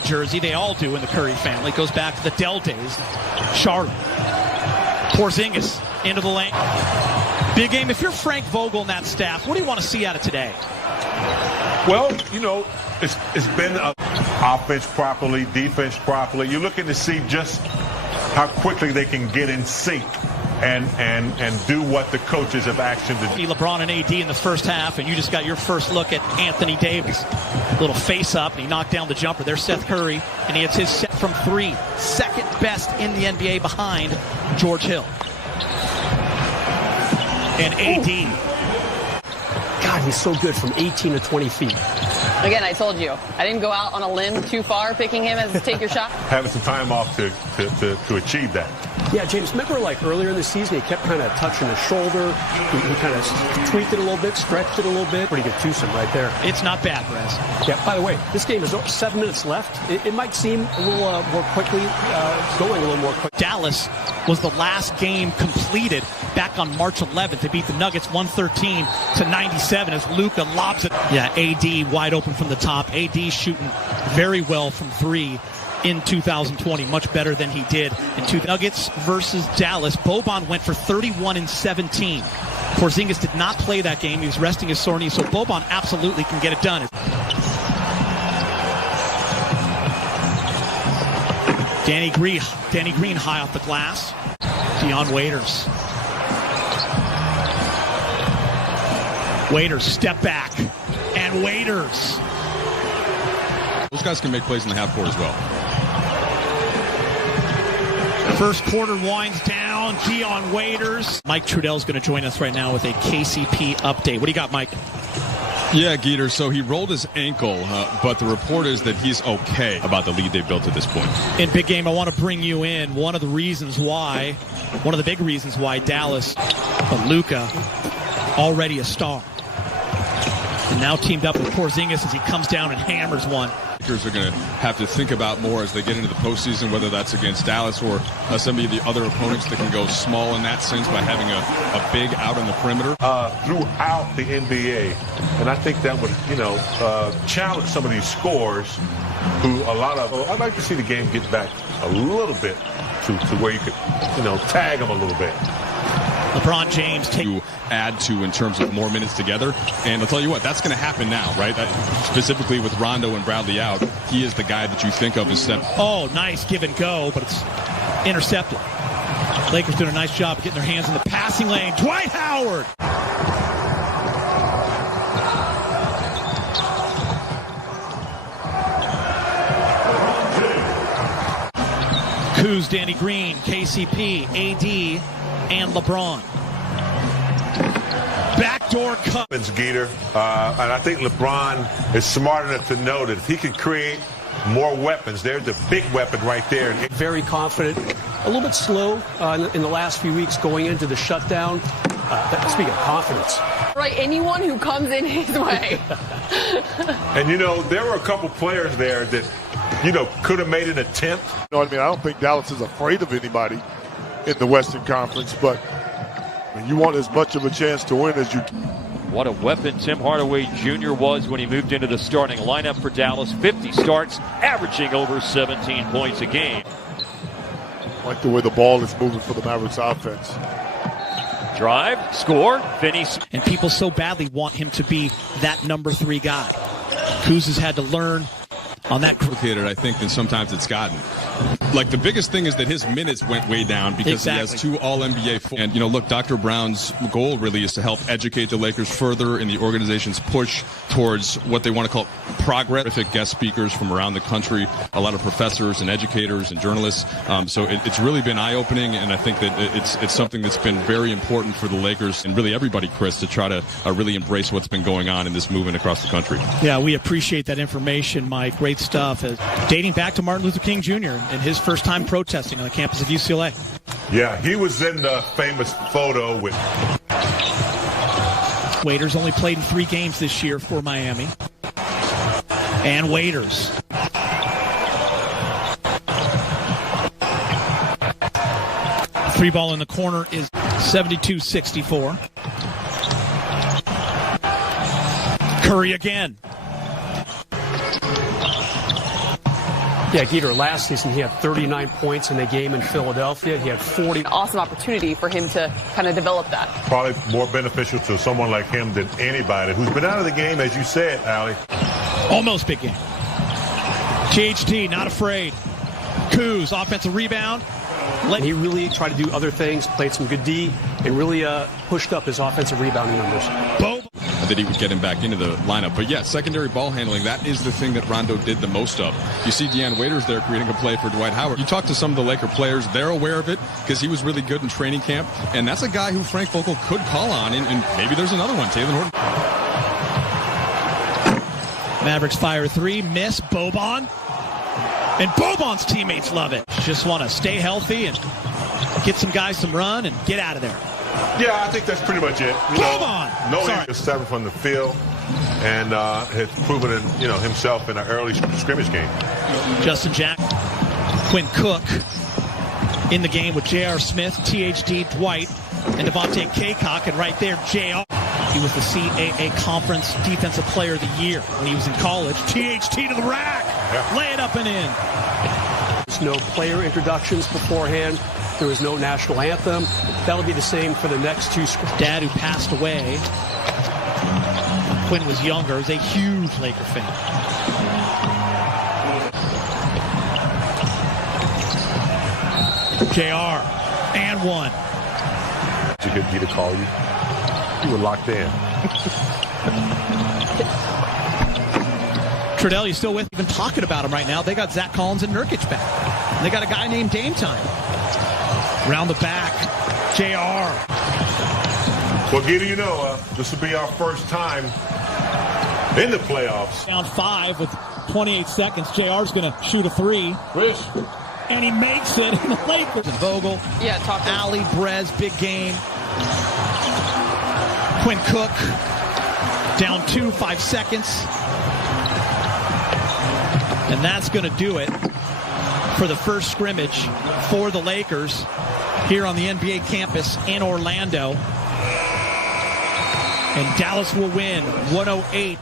jersey. They all do in the Curry family. It goes back to the Dell days. Charlotte. Porzingis into the lane. Big game. If you're Frank Vogel and that staff, what do you want to see out of today? Well, you know, it's been offense properly, defense properly. You're looking to see just how quickly they can get in sync and do what the coaches have asked him to do. LeBron and AD in the first half, and you just got your first look at Anthony Davis. Little face up, and he knocked down the jumper. There's Seth Curry, and he hits his set from three. Second best in the NBA behind George Hill. And AD. God, he's so good from 18 to 20 feet. Again, I told you, I didn't go out on a limb too far picking him as take your shot. Having some time off to achieve that. Yeah, James, remember like earlier in the season, he kept kind of touching his shoulder. He kind of tweaked it a little bit, stretched it a little bit. Pretty good twosome right there. It's not bad, Brez. Yeah, by the way, this game is 7 minutes left. It might seem a little more quickly, going a little more quick. Dallas was the last game completed back on March 11th. They beat the Nuggets 113 to 97 as Luka lobs it. Yeah, AD wide open from the top. AD shooting very well from three in 2020, much better than he did in two. Nuggets versus Dallas. Boban went for 31 and 17. Porzingis did not play that game. He was resting his sore knee, so Boban absolutely can get it done. Danny Green high off the glass. Dion Waiters. Waiters, step back. And Waiters. Those guys can make plays in the half court as well. First quarter winds down. Dion Waiters. Mike Trudell's going to join us right now with a KCP update. What do you got, Mike? Yeah, Geeter, so he rolled his ankle, but the report is that he's okay about the lead they've built at this point. In big game, I want to bring you in. One of the big reasons why Dallas, but Luka, already a star. And now teamed up with Porzingis as he comes down and hammers one. Lakers are going to have to think about more as they get into the postseason, whether that's against Dallas or some of the other opponents that can go small in that sense by having a big out on the perimeter. Throughout the NBA, and I think that would, challenge some of these scorers who I'd like to see the game get back a little bit to where you could, tag them a little bit. LeBron James to add to in terms of more minutes together. And I'll tell you what, that's going to happen now, right? Specifically with Rondo and Bradley out, he is the guy that you think of as step. Oh, nice give and go, but it's intercepted. Lakers doing a nice job of getting their hands in the passing lane. Dwight Howard. Kuz, Danny Green, KCP, AD, and LeBron. Backdoor cut. Geeter, and I think LeBron is smart enough to know that if he can create more weapons, there's a big weapon right there. Very confident. A little bit slow in the last few weeks going into the shutdown. Speaking of confidence. Right, anyone who comes in his way. And, there were a couple players there that, could have made an attempt. I don't think Dallas is afraid of anybody in the Western Conference, but you want as much of a chance to win as you can. What a weapon Tim Hardaway Jr. was when he moved into the starting lineup for Dallas. 50 starts, averaging over 17 points a game. I like the way the ball is moving for the Mavericks offense. Drive, score, finish. And people so badly want him to be that number 3 guy. Kuz has had to learn on that. Complicated, I think, than sometimes it's gotten. Like, the biggest thing is that his minutes went way down because he has 2 All-NBA. And, look, Dr. Brown's goal really is to help educate the Lakers further in the organization's push towards what they want to call progress. Terrific guest speakers from around the country, a lot of professors and educators and journalists. So it's really been eye-opening, and I think that it's something that's been very important for the Lakers and really everybody, Chris, to try to really embrace what's been going on in this movement across the country. Yeah, we appreciate that information, Mike. Great stuff. Dating back to Martin Luther King Jr. and his first time protesting on the campus of UCLA. Yeah, he was in the famous photo with. Waiters only played in 3 games this year for Miami. And Waiters. Free ball in the corner is 72-64. Curry again. Yeah, Geeter, last season he had 39 points in a game in Philadelphia. He had 40. An awesome opportunity for him to kind of develop that. Probably more beneficial to someone like him than anybody who's been out of the game, as you said, Allie. Almost big game. THT not afraid. Kuz, offensive rebound. He really tried to do other things, played some good D, and really pushed up his offensive rebounding numbers. That he would get him back into the lineup. But yeah, secondary ball handling, that is the thing that Rondo did the most of. You see Deann Waiters there creating a play for Dwight Howard. You talk to some of the Laker players, they're aware of it because he was really good in training camp. And that's a guy who Frank Vogel could call on. And maybe there's another one, Taylor Horton. Mavericks fire three, miss, Boban. And Boban's teammates love it. Just want to stay healthy and get some guys some run and get out of there. Yeah, I think that's pretty much it. Boban! No, he's 7 from the field and has proven it, himself in an early scrimmage game. Justin Jack, Quinn Cook in the game with J.R. Smith, THD, Dwight, and Devontae Kaycock, and right there, J.R. He was the CAA Conference Defensive Player of the Year when he was in college. THT to the rack. Yeah. Lay it up and in. There's no player introductions beforehand. There was no national anthem. That'll be the same for the next two. Dad, who passed away, Quinn was younger, is a huge Laker fan. JR, and one. Did you get me to call you? You were locked in. Trudell, you still with? Even talking about him right now. They got Zach Collins and Nurkic back. They got a guy named Dame Time. Round the back, JR. Well, Gita, this will be our first time in the playoffs. Down 5 with 28 seconds. JR's going to shoot a 3. Rich. And he makes it in the Lakers. And Vogel. Yeah, talk to Ali, Brez, big game. Quinn Cook, down 2, 5 seconds. And that's going to do it for the first scrimmage for the Lakers here on the NBA campus in Orlando. And Dallas will win 108.